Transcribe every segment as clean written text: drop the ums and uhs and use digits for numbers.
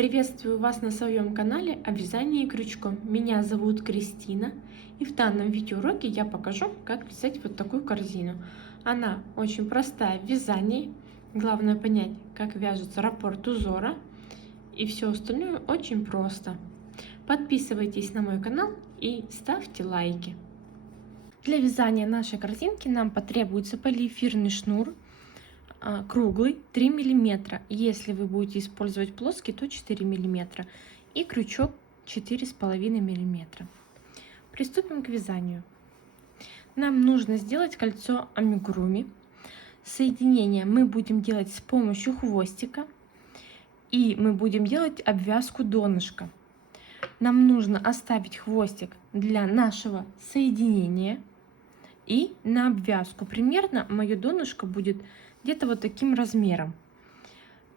Приветствую вас на своем канале о вязании крючком. Меня зовут Кристина, и в данном видеоуроке я покажу, как вязать вот такую корзину. Она очень простая в вязании. Главное понять, как вяжется раппорт узора, и все остальное очень просто. Подписывайтесь на мой канал и ставьте лайки. Для вязания нашей корзинки нам потребуется полиэфирный шнур круглый 3 мм. Если вы будете использовать плоский, то 4 мм. И крючок 4,5 мм. Приступим к вязанию. Нам нужно сделать кольцо амигуруми. Соединение мы будем делать с помощью хвостика. И мы будем делать обвязку донышка. Нам нужно оставить хвостик для нашего соединения. И на обвязку примерно мое донышко будет где-то вот таким размером.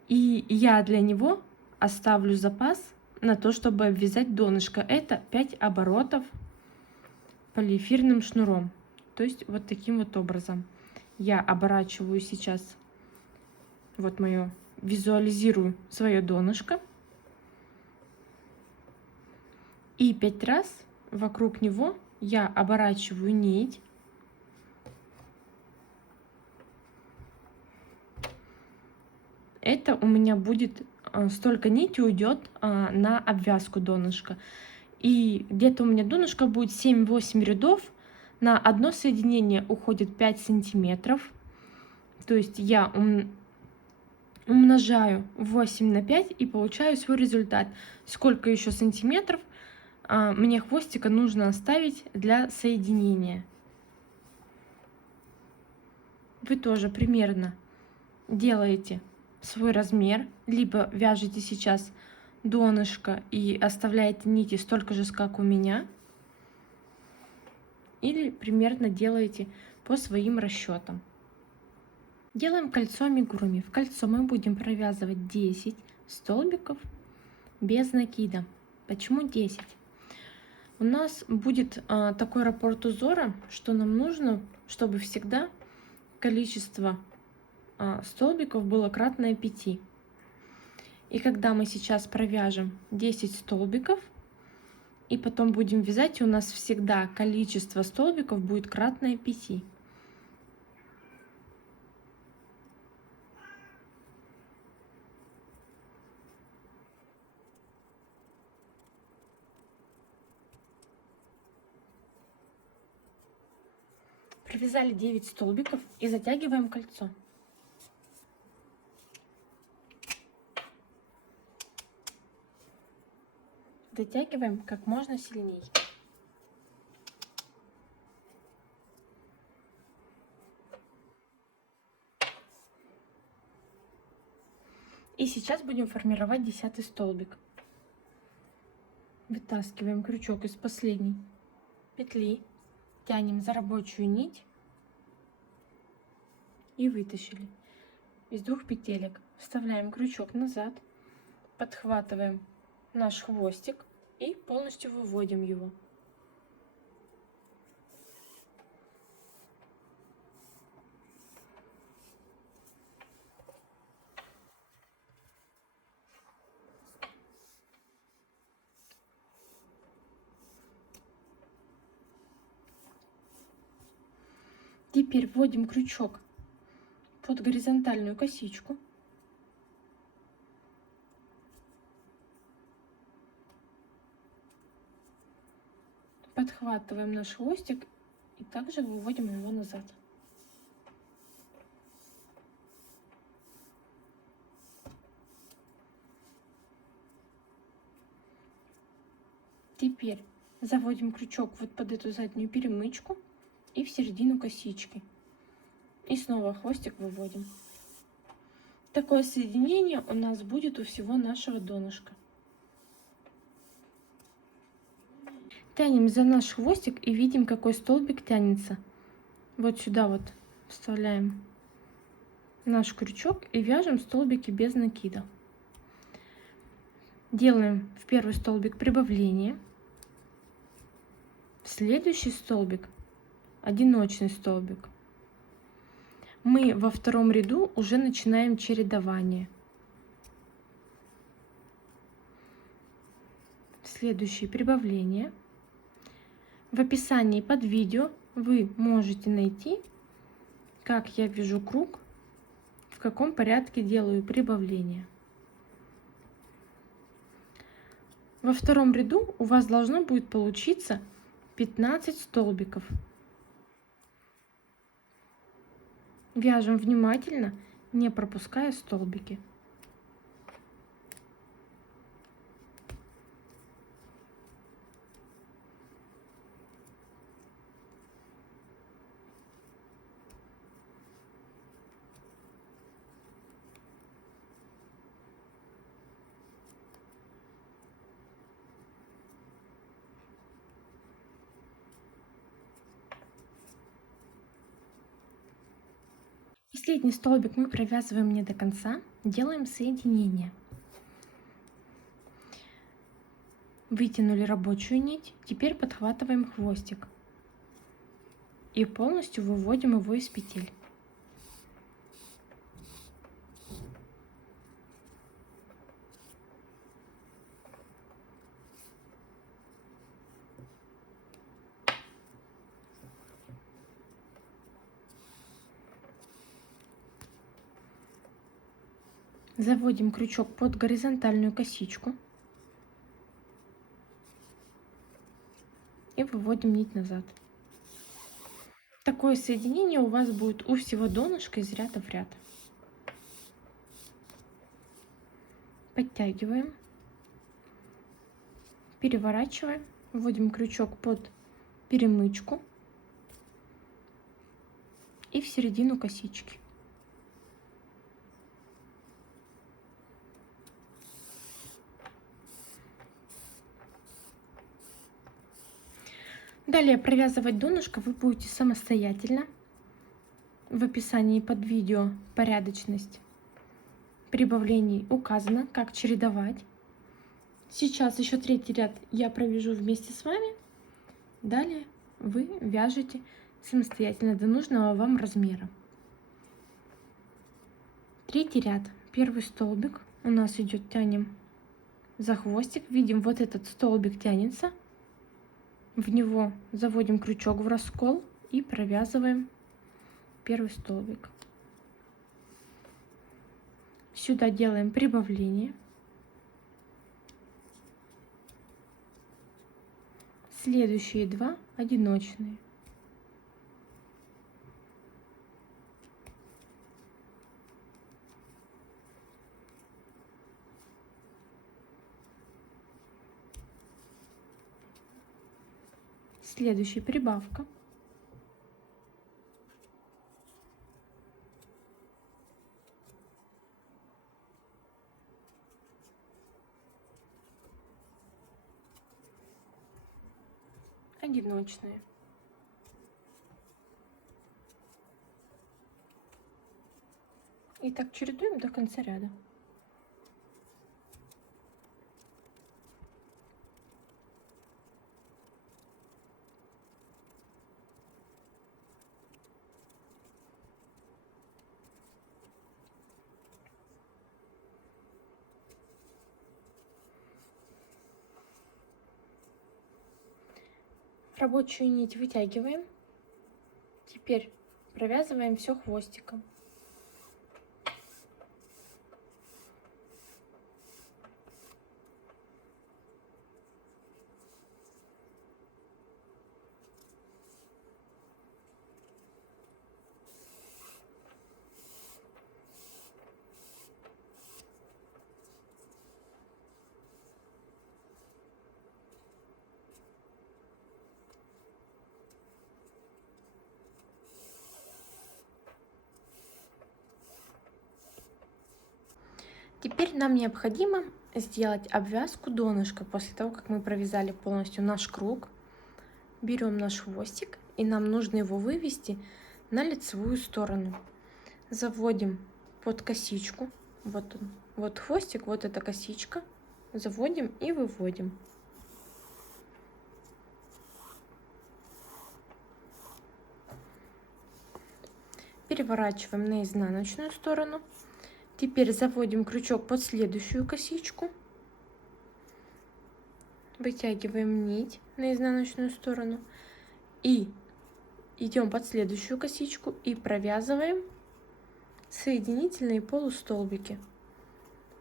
И я для него оставлю запас на то, чтобы обвязать донышко. Это 5 оборотов полиэфирным шнуром. То есть вот таким вот образом. Я оборачиваю сейчас, вот мое, визуализирую свое донышко. И 5 раз вокруг него я оборачиваю нить. Это у меня будет столько нити уйдет на обвязку донышка. И где-то у меня донышко будет 7-8 рядов. На одно соединение уходит 5 сантиметров. То есть я умножаю 8 на 5 и получаю свой результат. Сколько еще сантиметров мне хвостика нужно оставить для соединения. Вы тоже примерно делаете свой размер, либо вяжете сейчас донышко и оставляете нити столько же, как у меня, или примерно делаете по своим расчетам. Делаем кольцо амигуруми. В кольцо мы будем провязывать 10 столбиков без накида. Почему 10? У нас будет такой раппорт узора, что нам нужно, чтобы всегда количество столбиков было кратное 5. И когда мы сейчас провяжем 10 столбиков и потом будем вязать, у нас всегда количество столбиков будет кратное 5. Провязали 9 столбиков и затягиваем кольцо. Дотягиваем как можно сильнее. И сейчас будем формировать 10-й столбик. Вытаскиваем крючок из последней петли, тянем за рабочую нить и вытащили. Из 2 петелек вставляем крючок назад, подхватываем наш хвостик и полностью выводим его. Теперь вводим крючок под горизонтальную косичку. Подхватываем наш хвостик и также выводим его назад. Теперь заводим крючок вот под эту заднюю перемычку и в середину косички. И снова хвостик выводим. Такое соединение у нас будет у всего нашего донышка. Тянем за наш хвостик и видим, какой столбик тянется. Вот сюда вот вставляем наш крючок и вяжем столбики без накида. Делаем в первый столбик прибавление. В следующий столбик одиночный столбик. Мы во втором ряду уже начинаем чередование. следующие прибавления. В описании под видео вы можете найти, как я вяжу круг, в каком порядке делаю прибавления. Во втором ряду у вас должно будет получиться 15 столбиков. Вяжем внимательно, не пропуская столбики. Последний столбик мы провязываем не до конца, делаем соединение. Вытянули рабочую нить, теперь подхватываем хвостик и полностью выводим его из петель. Заводим крючок под горизонтальную косичку и выводим нить назад. Такое соединение у вас будет у всего донышка из ряда в ряд. Подтягиваем, переворачиваем, вводим крючок под перемычку и в середину косички. Далее провязывать донышко вы будете самостоятельно. В описании под видео порядочность прибавлений указано, как чередовать. Сейчас еще третий ряд я провяжу вместе с вами. Далее вы вяжете самостоятельно до нужного вам размера. Третий ряд, первый столбик у нас идет, тянем за хвостик, видим, вот этот столбик тянется. В него заводим крючок в раскол и провязываем первый столбик. Сюда делаем прибавление. Следующие два одиночные. Следующая прибавка. Одиночные. И так чередуем до конца ряда. Рабочую нить вытягиваем. Теперь провязываем все хвостиком. Теперь нам необходимо сделать обвязку донышка. После того, как мы провязали полностью наш круг, берем наш хвостик, и нам нужно его вывести на лицевую сторону. Заводим под косичку. Вот он, вот хвостик, вот эта косичка. Заводим и выводим. Переворачиваем на изнаночную сторону. Теперь заводим крючок под следующую косичку. Вытягиваем нить на изнаночную сторону и идем под следующую косичку и провязываем соединительные полустолбики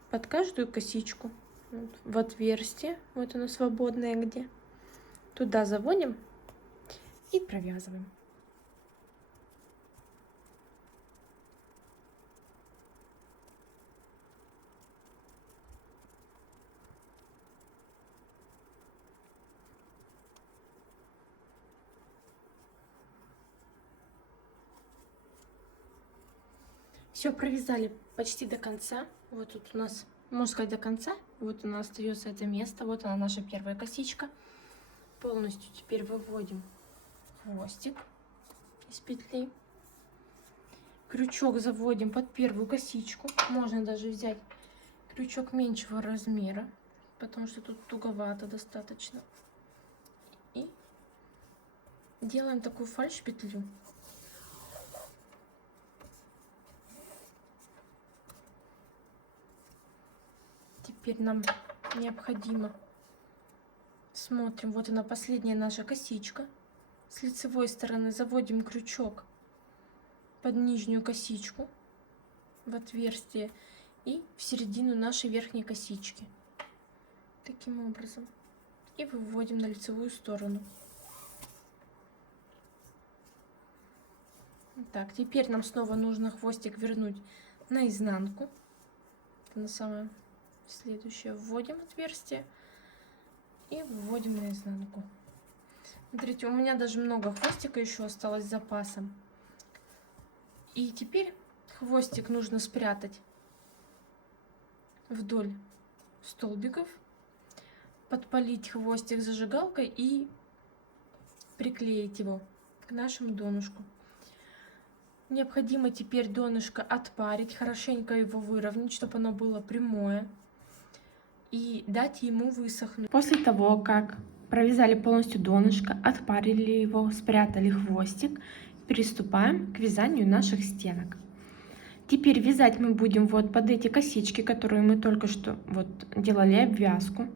под каждую косичку. Вот, в отверстие, вот оно свободное где, туда заводим и провязываем. Все, провязали почти до конца. Вот тут у нас, можно сказать, до конца. Вот у нас остается это место. Вот она, наша первая косичка. Полностью теперь выводим хвостик из петли. Крючок заводим под первую косичку. Можно даже взять крючок меньшего размера, потому что тут туговато достаточно. И делаем такую фальш-петлю. Теперь нам необходимо, смотрим, вот она последняя наша косичка. С лицевой стороны заводим крючок под нижнюю косичку в отверстие и в середину нашей верхней косички. Таким образом. И выводим на лицевую сторону. Так, теперь нам снова нужно хвостик вернуть на изнанку. Это на самое следующее. Вводим отверстие и выводим на изнанку. Смотрите, у меня даже много хвостика еще осталось с запасом. И теперь хвостик нужно спрятать вдоль столбиков, подпалить хвостик зажигалкой и приклеить его к нашему донышку. Необходимо теперь донышко отпарить, хорошенько его выровнять, чтобы оно было прямое, и дать ему высохнуть. После того, как провязали полностью донышко, отпарили его, спрятали хвостик, приступаем к вязанию наших стенок. Теперь вязать мы будем вот под эти косички, которые мы только что вот делали обвязку.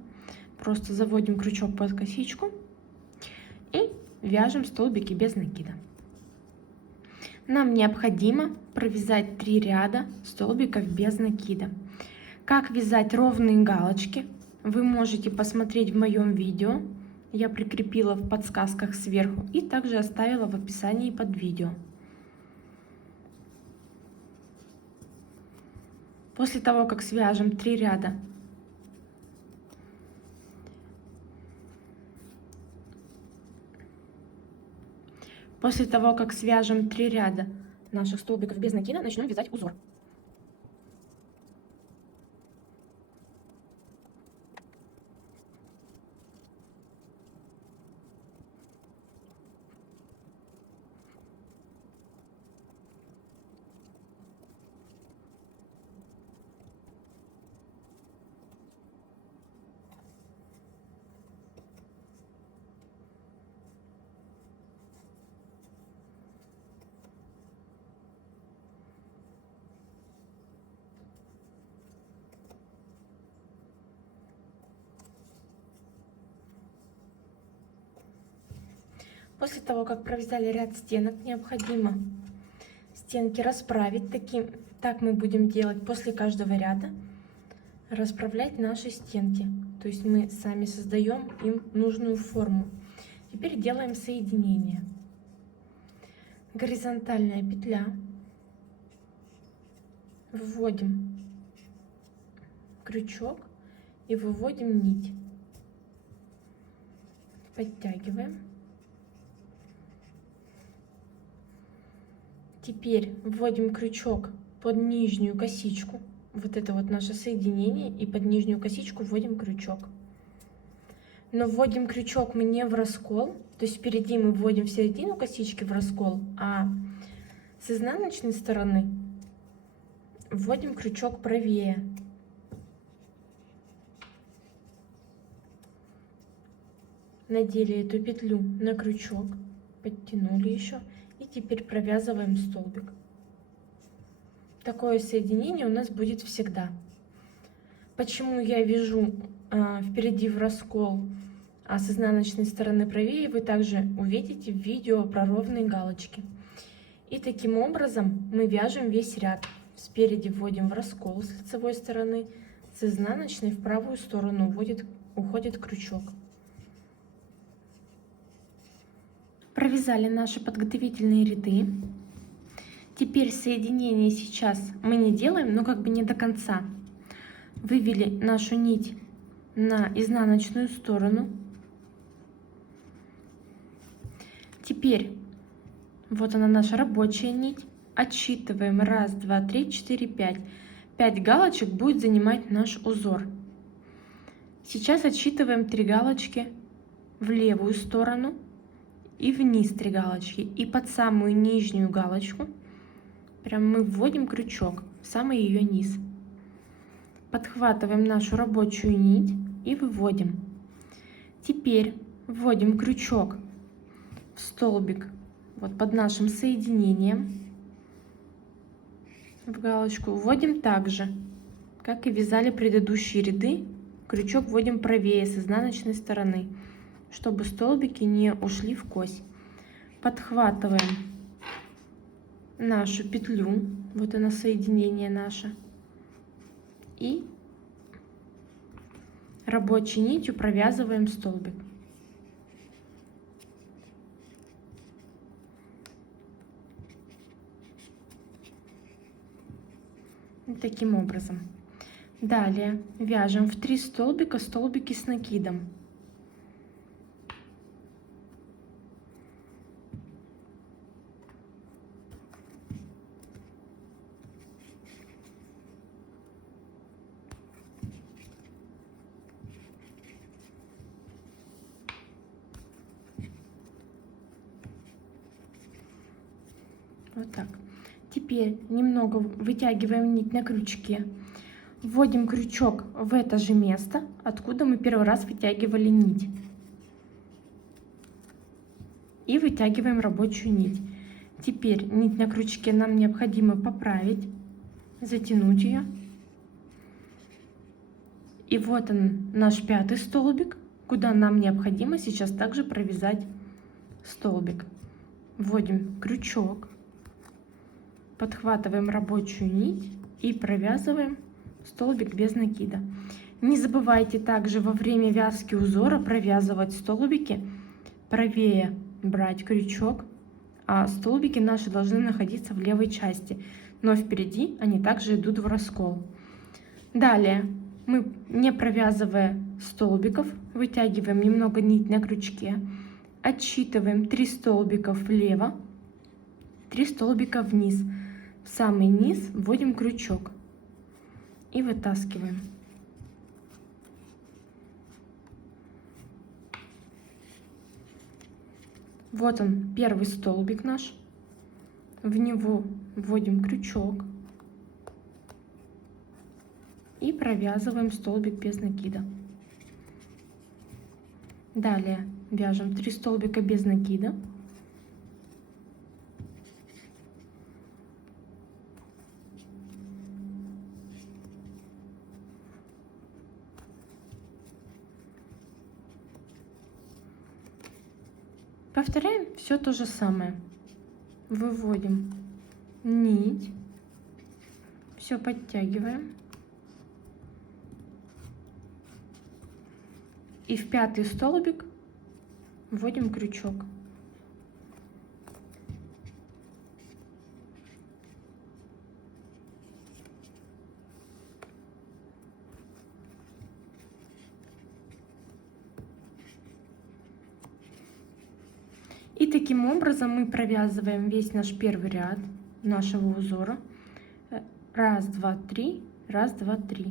Просто заводим крючок под косичку и вяжем столбики без накида. Нам необходимо провязать 3 ряда столбиков без накида. Как вязать ровные галочки, вы можете посмотреть в моем видео. Я прикрепила в подсказках сверху и также оставила в описании под видео. После того, как свяжем 3 ряда наших столбиков без накида, начнем вязать узор. После того, как провязали ряд стенок, необходимо стенки расправить. Так мы будем делать после каждого ряда. Расправлять наши стенки. То есть мы сами создаем им нужную форму. Теперь делаем соединение. Горизонтальная петля. Вводим крючок и выводим нить. Подтягиваем. Теперь вводим крючок под нижнюю косичку. Вот это вот наше соединение. И под нижнюю косичку вводим крючок. Но вводим крючок мы не в раскол. То есть впереди мы вводим в середину косички в раскол, а с изнаночной стороны вводим крючок правее. Надели эту петлю на крючок, подтянули еще. И теперь провязываем столбик. Такое соединение у нас будет всегда. Почему я вяжу впереди в раскол а с изнаночной стороны правее вы также увидите в видео про ровные галочки. И таким образом мы вяжем весь ряд. Спереди вводим в раскол с лицевой стороны, с изнаночной в правую сторону уходит крючок. Провязали наши подготовительные ряды. Теперь соединение сейчас мы не делаем, но как бы не до конца. Вывели нашу нить на изнаночную сторону. Теперь вот она, наша рабочая нить. Отсчитываем 1, 2, 3, 4, 5. 5 галочек будет занимать наш узор. Сейчас отсчитываем 3 галочки в левую сторону и вниз 3 галочки. И под самую нижнюю галочку прям мы вводим крючок в самый ее низ. Подхватываем нашу рабочую нить и выводим. Теперь вводим крючок в столбик вот под нашим соединением. В галочку вводим так же, как и вязали предыдущие ряды. Крючок вводим правее с изнаночной стороны, чтобы столбики не ушли в кось. Подхватываем нашу петлю, вот она соединение наше, и рабочей нитью провязываем столбик. Вот таким образом. Далее вяжем в 3 столбика столбики с накидом. Вот так. Теперь немного вытягиваем нить на крючке. Вводим крючок в это же место, откуда мы первый раз вытягивали нить. И вытягиваем рабочую нить. Теперь нить на крючке нам необходимо поправить, затянуть ее. И вот он, наш 5-й столбик, куда нам необходимо сейчас также провязать столбик. Вводим крючок, подхватываем рабочую нить и провязываем столбик без накида. Не забывайте также во время вязки узора провязывать столбики, правее брать крючок, а столбики наши должны находиться в левой части, но впереди они также идут в раскол. Далее мы, не провязывая столбиков, вытягиваем немного нить на крючке, отсчитываем 3 столбика влево, 3 столбика вниз. В самый низ вводим крючок и вытаскиваем. Вот он, первый столбик наш. В него вводим крючок и провязываем столбик без накида. Далее вяжем 3 столбика без накида. Повторяем все то же самое. Выводим нить, все подтягиваем. И в 5-й столбик вводим крючок. И таким образом мы провязываем весь наш первый ряд нашего узора. 1, 2, 3, 1, 2, 3.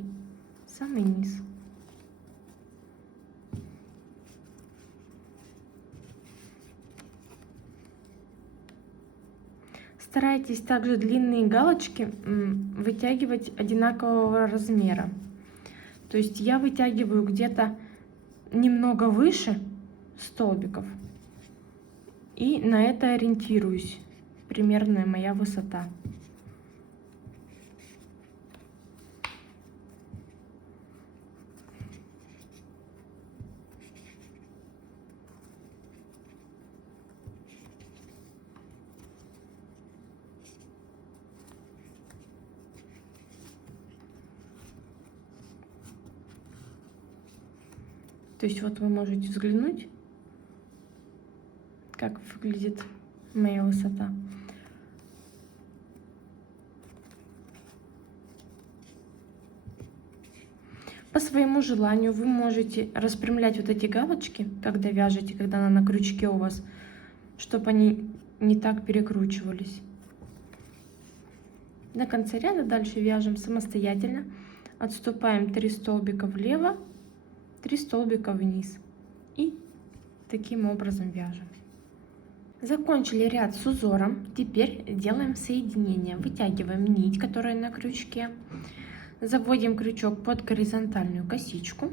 Самый низ. Старайтесь также длинные галочки вытягивать одинакового размера. То есть я вытягиваю где-то немного выше столбиков. И на это ориентируюсь, примерная моя высота. То есть вот вы можете взглянуть, как выглядит моя высота. По своему желанию вы можете распрямлять вот эти галочки, когда вяжете, когда она на крючке у вас, чтобы они не так перекручивались. На конце ряда дальше вяжем самостоятельно. Отступаем 3 столбика влево, 3 столбика вниз. И таким образом вяжем. Закончили ряд с узором. Теперь делаем соединение. Вытягиваем нить, которая на крючке. Заводим крючок под горизонтальную косичку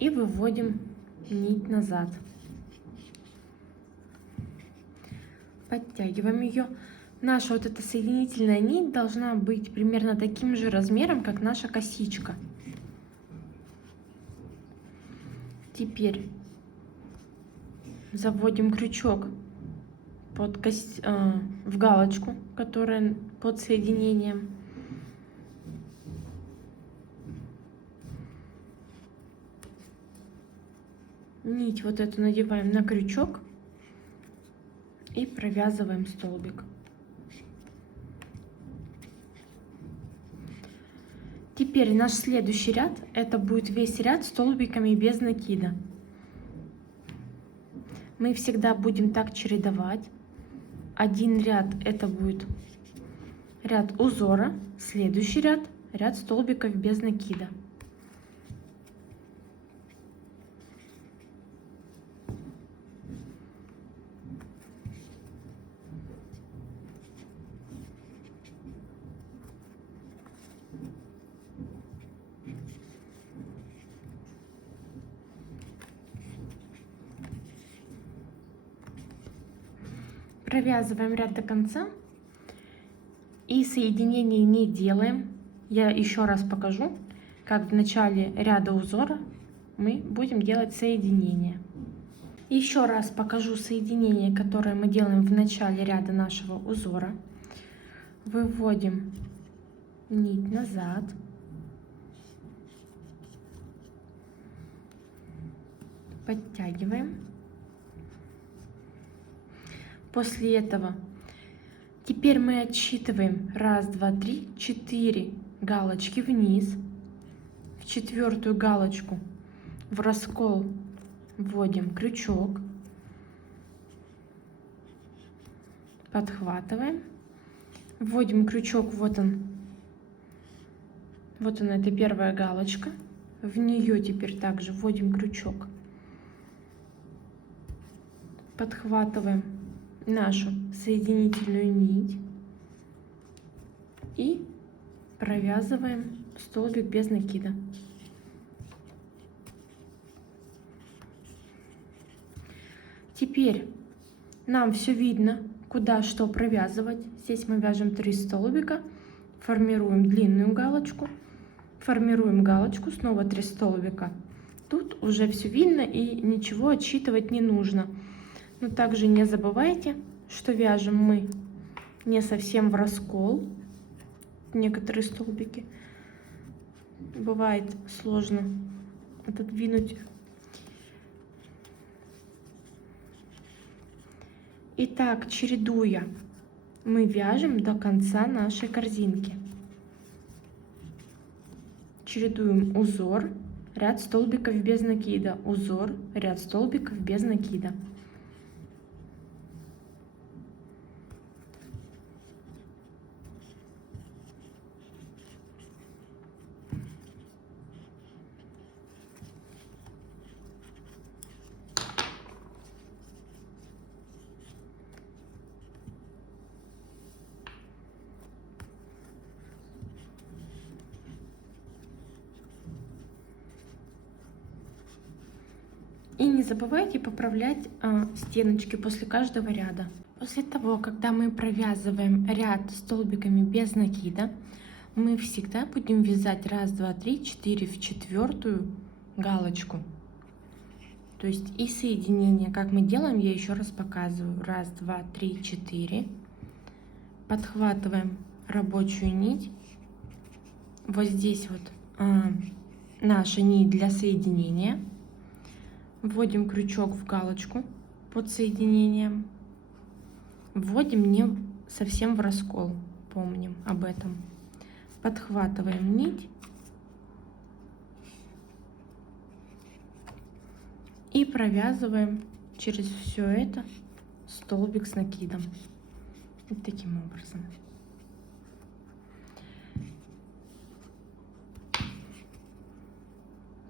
и выводим нить назад. Подтягиваем ее. Наша вот эта соединительная нить должна быть примерно таким же размером, как наша косичка. Теперь заводим крючок в галочку, которая под соединением. Нить вот эту надеваем на крючок и провязываем столбик. Теперь наш следующий ряд, это будет весь ряд столбиками без накида. Мы всегда будем так чередовать. Один ряд это будет ряд узора, следующий ряд столбиков без накида. Провязываем ряд до конца и соединений не делаем. Я еще раз покажу, как в начале ряда узора мы будем делать соединение. Еще раз покажу соединение, которое мы делаем в начале ряда нашего узора. Выводим нить назад. Подтягиваем. После этого теперь мы отсчитываем 1, 2, 3, 4 галочки вниз. В 4-ю галочку в раскол вводим крючок, подхватываем, вводим крючок, вот он, эта первая галочка, в нее теперь также вводим крючок, подхватываем нашу соединительную нить и провязываем столбик без накида. Теперь нам все видно, куда что провязывать. Здесь мы вяжем 3 столбика, формируем длинную галочку, формируем галочку, снова 3 столбика. Тут уже все видно и ничего отсчитывать не нужно. Но также не забывайте, что вяжем мы не совсем в раскол. Некоторые столбики бывает сложно отодвинуть. Итак, чередуя, мы вяжем до конца нашей корзинки. Чередуем узор, ряд столбиков без накида, узор, ряд столбиков без накида. И не забывайте поправлять стеночки после каждого ряда. После того, когда мы провязываем ряд столбиками без накида, мы всегда будем вязать 1, 2, 3, 4 в 4-ю галочку. То есть и соединение, как мы делаем, я еще раз показываю. 1, 2, 3, 4. Подхватываем рабочую нить. Вот здесь вот наша нить для соединения. Вводим крючок в галочку под соединением. Вводим не совсем в раскол, помним об этом. Подхватываем нить и провязываем через все это столбик с накидом. Вот таким образом.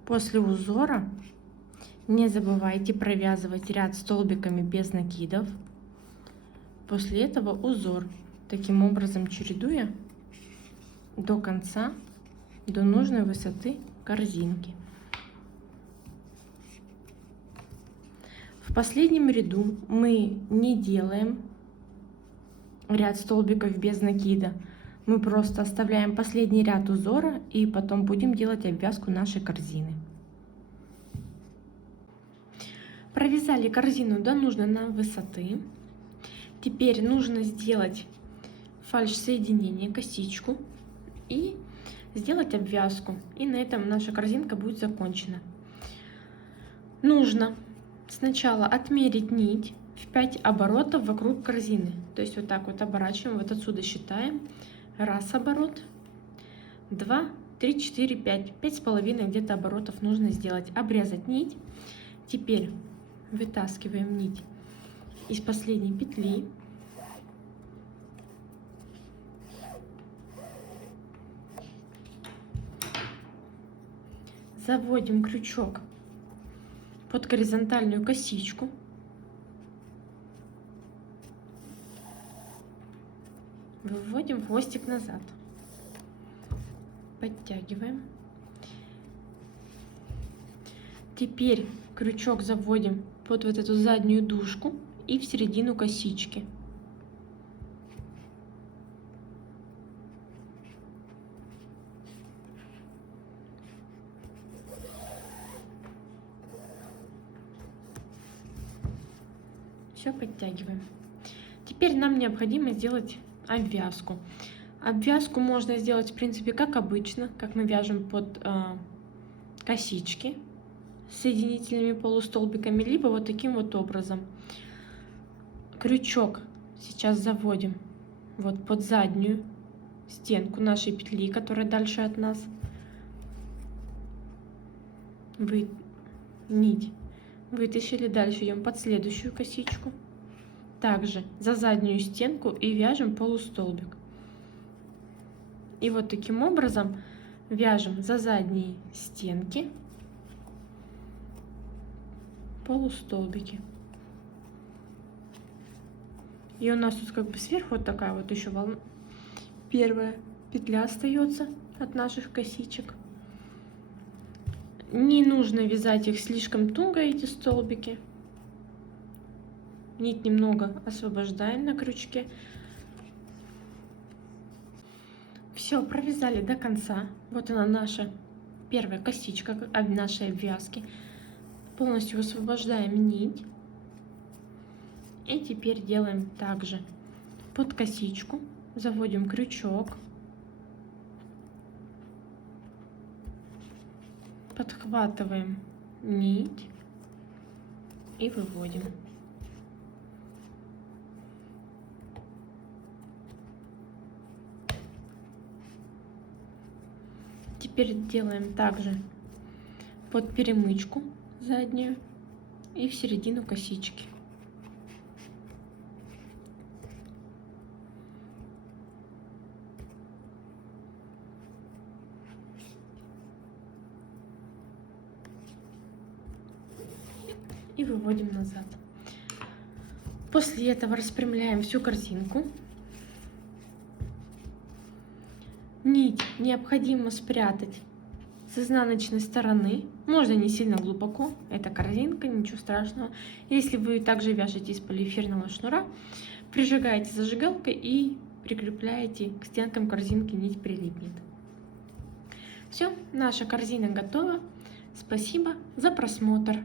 После узора не забывайте провязывать ряд столбиками без накидов. После этого узор, таким образом чередуя до конца, до нужной высоты корзинки. В последнем ряду мы не делаем ряд столбиков без накида. Мы просто оставляем последний ряд узора и потом будем делать обвязку нашей корзины. Провязали корзину до нужной нам высоты. Теперь нужно сделать фальш-соединение, косичку и сделать обвязку. И на этом наша корзинка будет закончена. Нужно сначала отмерить нить в 5 оборотов вокруг корзины. То есть вот так вот оборачиваем, вот отсюда считаем. 1 оборот, 2, 3, 4, 5. 5,5 где-то оборотов нужно сделать. Обрезать нить. Теперь вытаскиваем нить из последней петли. Заводим крючок под горизонтальную косичку. Выводим хвостик назад. Подтягиваем. Теперь крючок заводим под вот эту заднюю дужку и в середину косички. Все подтягиваем. Теперь нам необходимо сделать обвязку. Обвязку можно сделать, в принципе, как обычно, как мы вяжем под косички с соединительными полустолбиками, либо вот таким вот образом. Крючок сейчас заводим вот под заднюю стенку нашей петли, которая дальше от нас. Нить вытащили, дальше идем под следующую косичку. Также за заднюю стенку и вяжем полустолбик. И вот таким образом вяжем за задние стенки полустолбики. И у нас тут как бы сверху вот такая вот еще волна. Первая петля остается от наших косичек. Не нужно вязать их слишком туго, эти столбики. Нить немного освобождаем на крючке. Все, провязали до конца. Вот она наша первая косичка нашей обвязки. Полностью освобождаем нить. И теперь делаем также под косичку. Заводим крючок. Подхватываем нить и выводим. Теперь делаем также под перемычку заднюю и в середину косички. И выводим назад. После этого распрямляем всю корзинку. Нить необходимо спрятать с изнаночной стороны. Можно не сильно глубоко, это корзинка, ничего страшного. Если вы также вяжете из полиэфирного шнура, прижигаете зажигалкой и прикрепляете к стенкам корзинки, нить прилипнет. Все, наша корзина готова. Спасибо за просмотр.